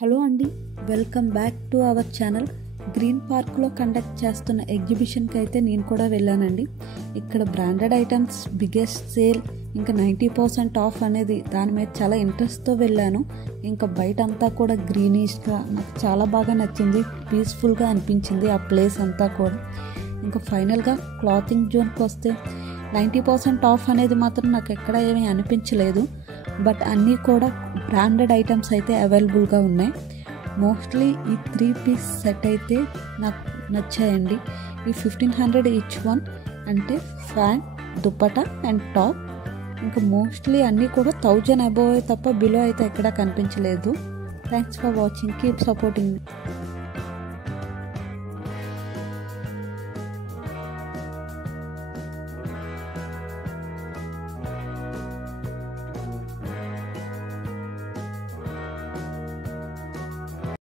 Hello అండి, welcome back to our channel. Green పార్క్లో conduct చేస్తున్న ఎగ్జిబిషన్కి అయితే నేను కూడా వెళ్ళానండి. ఇక్కడ బ్రాండెడ్ ఐటమ్స్ బిగ్గెస్ట్ సేల్, ఇంకా 90% ఆఫ్ అనేది దాని మీద చాలా ఇంట్రెస్ట్తో వెళ్ళాను. ఇంకా బయట అంతా కూడా గ్రీనిష్గా నాకు చాలా బాగా నచ్చింది, పీస్ఫుల్గా అనిపించింది ఆ ప్లేస్ అంతా కూడా. ఇంకా ఫైనల్గా క్లాతింగ్ జోన్కి వస్తే 90% ఆఫ్ అనేది మాత్రం నాకు ఎక్కడ ఏమీ అనిపించలేదు. బట్ అన్నీ కూడా బ్రాండెడ్ ఐటమ్స్ అయితే అవైలబుల్గా ఉన్నాయి. మోస్ట్లీ ఈ 3 పీస్ సెట్ అయితే నాకు నచ్చాయండి. ఈ 1500 ఈచ్ వన్, అంటే ఫ్యాంట్, దుపట్టా అండ్ టాప్. ఇంకా మోస్ట్లీ అన్నీ కూడా 1000 అబోవ్ తప్ప బిలో అయితే ఎక్కడా కనిపించలేదు. Thanks for watching, keep supporting me.